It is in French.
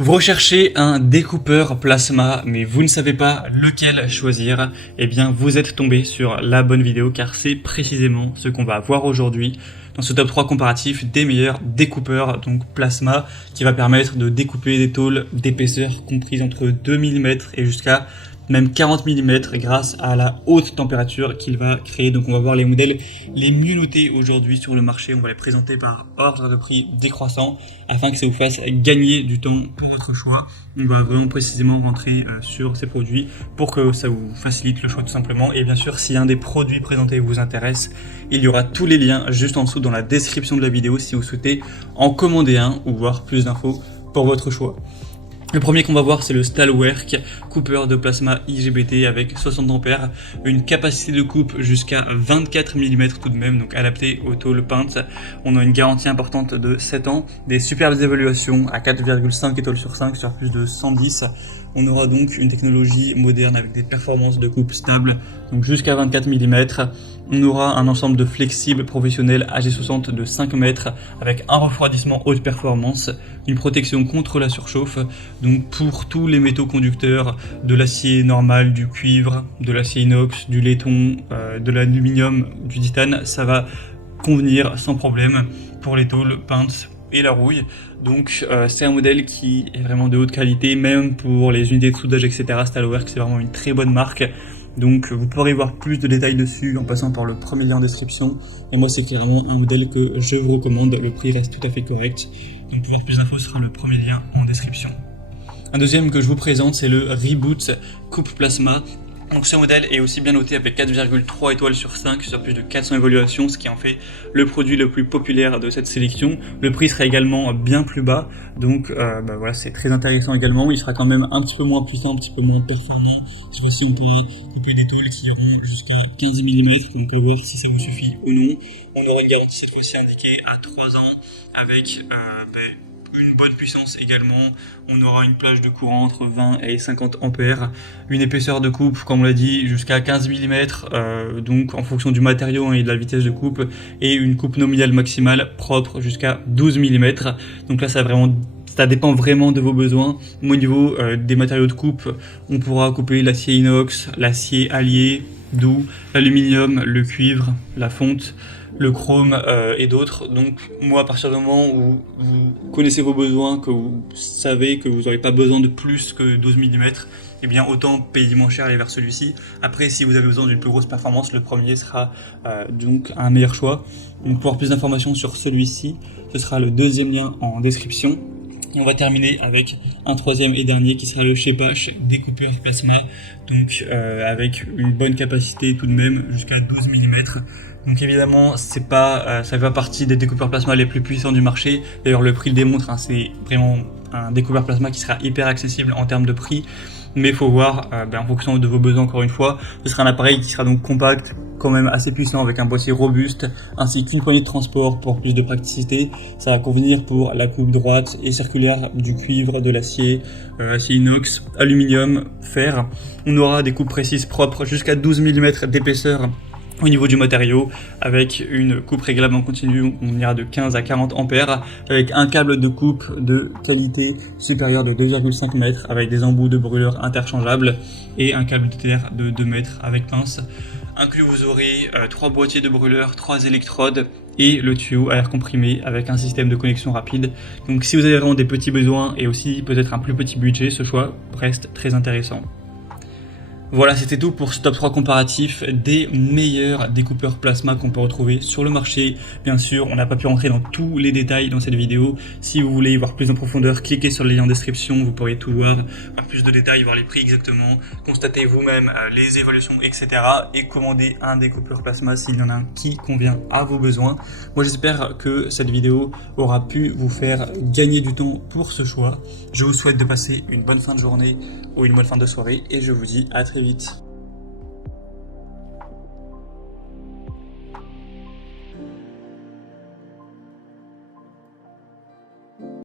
Vous recherchez un découpeur plasma, mais vous ne savez pas lequel choisir, eh bien vous êtes tombé sur la bonne vidéo car c'est précisément ce qu'on va voir aujourd'hui dans ce top 3 comparatif des meilleurs découpeurs donc plasma qui va permettre de découper des tôles d'épaisseur comprises entre 2 mm et jusqu'à même 40 mm grâce à la haute température qu'il va créer. Donc on va voir les modèles les mieux notés aujourd'hui sur le marché, on va les présenter par ordre de prix décroissant afin que ça vous fasse gagner du temps pour votre choix. On va vraiment précisément rentrer sur ces produits pour que ça vous facilite le choix tout simplement. Et bien sûr, si un des produits présentés vous intéresse, il y aura tous les liens juste en dessous dans la description de la vidéo si vous souhaitez en commander un ou voir plus d'infos pour votre choix. Le premier qu'on va voir, c'est le Stalwerk coupeur de plasma IGBT avec 60 ampères, une capacité de coupe jusqu'à 24 mm tout de même, donc adapté aux tôles peintes. On a une garantie importante de 7 ans, des superbes évaluations à 4,5 étoiles sur 5 sur plus de 110. On aura donc une technologie moderne avec des performances de coupe stables, donc jusqu'à 24 mm. On aura un ensemble de flexibles professionnels AG60 de 5 mètres avec un refroidissement haute performance, une protection contre la surchauffe, donc pour tous les métaux conducteurs, de l'acier normal, du cuivre, de l'acier inox, du laiton, de l'aluminium, du titane, ça va convenir sans problème pour les tôles peintes et la rouille. Donc c'est un modèle qui est vraiment de haute qualité, même pour les unités de soudage, etc. Stalwerk, c'est vraiment une très bonne marque. Donc vous pourrez voir plus de détails dessus en passant par le premier lien en description. Et moi c'est clairement un modèle que je vous recommande, le prix reste tout à fait correct. Donc pour voir plus d'infos, ce sera le premier lien en description. Un deuxième que je vous présente, c'est le Reboot Coupe Plasma. Donc ce modèle est aussi bien noté avec 4,3 étoiles sur 5 sur plus de 400 évaluations, ce qui en fait le produit le plus populaire de cette sélection. Le prix sera également bien plus bas, donc voilà, c'est très intéressant également. Il sera quand même un petit peu moins puissant, un petit peu moins performant. Cette fois-ci, on pourra couper des tôles qui iront jusqu'à 15 mm, donc on peut voir si ça vous suffit ou non. On aura une garantie cette fois-ci indiquée à 3 ans avec une bonne puissance également. On aura une plage de courant entre 20 et 50 ampères, une épaisseur de coupe comme on l'a dit jusqu'à 15 mm, donc en fonction du matériau et de la vitesse de coupe, et une coupe nominale maximale propre jusqu'à 12 mm. Donc là ça dépend vraiment de vos besoins. Au niveau des matériaux de coupe, on pourra couper l'acier inox, l'acier allié, doux, l'aluminium, le cuivre, la fonte, le chrome et d'autres. Donc moi, à partir du moment où vous connaissez vos besoins, que vous savez que vous n'aurez pas besoin de plus que 12 mm, eh bien autant payer moins cher et aller vers celui-ci. Après, si vous avez besoin d'une plus grosse performance, le premier sera donc un meilleur choix. Donc pour avoir plus d'informations sur celui-ci, ce sera le deuxième lien en description. Et on va terminer avec un troisième et dernier qui sera le Shepash découpeur plasma, donc avec une bonne capacité tout de même jusqu'à 12 mm. Donc évidemment, ça fait pas partie des découpeurs plasma les plus puissants du marché. D'ailleurs, le prix le démontre, hein, c'est vraiment un découpeur plasma qui sera hyper accessible en termes de prix. Mais il faut voir, en fonction de vos besoins encore une fois, ce sera un appareil qui sera donc compact, quand même assez puissant avec un boîtier robuste, ainsi qu'une poignée de transport pour plus de praticité. Ça va convenir pour la coupe droite et circulaire du cuivre, de l'acier, acier inox, aluminium, fer. On aura des coupes précises propres jusqu'à 12 mm d'épaisseur au niveau du matériau, avec une coupe réglable en continu. On ira de 15 à 40 ampères, avec un câble de coupe de qualité supérieure de 2,5 mètres, avec des embouts de brûleur interchangeables, et un câble TTR de 2 mètres avec pince. Inclus, vous aurez 3 boîtiers de brûleur, 3 électrodes, et le tuyau à air comprimé avec un système de connexion rapide. Donc si vous avez vraiment des petits besoins, et aussi peut-être un plus petit budget, ce choix reste très intéressant. Voilà, c'était tout pour ce top 3 comparatif des meilleurs découpeurs plasma qu'on peut retrouver sur le marché. Bien sûr, on n'a pas pu rentrer dans tous les détails dans cette vidéo. Si vous voulez y voir plus en profondeur, cliquez sur le lien en description, vous pourrez tout voir plus de détails, voir les prix exactement, constater vous-même les évaluations, etc. et commander un découpeur plasma s'il y en a un qui convient à vos besoins. Moi, j'espère que cette vidéo aura pu vous faire gagner du temps pour ce choix. Je vous souhaite de passer une bonne fin de journée ou une bonne fin de soirée et je vous dis à très vite.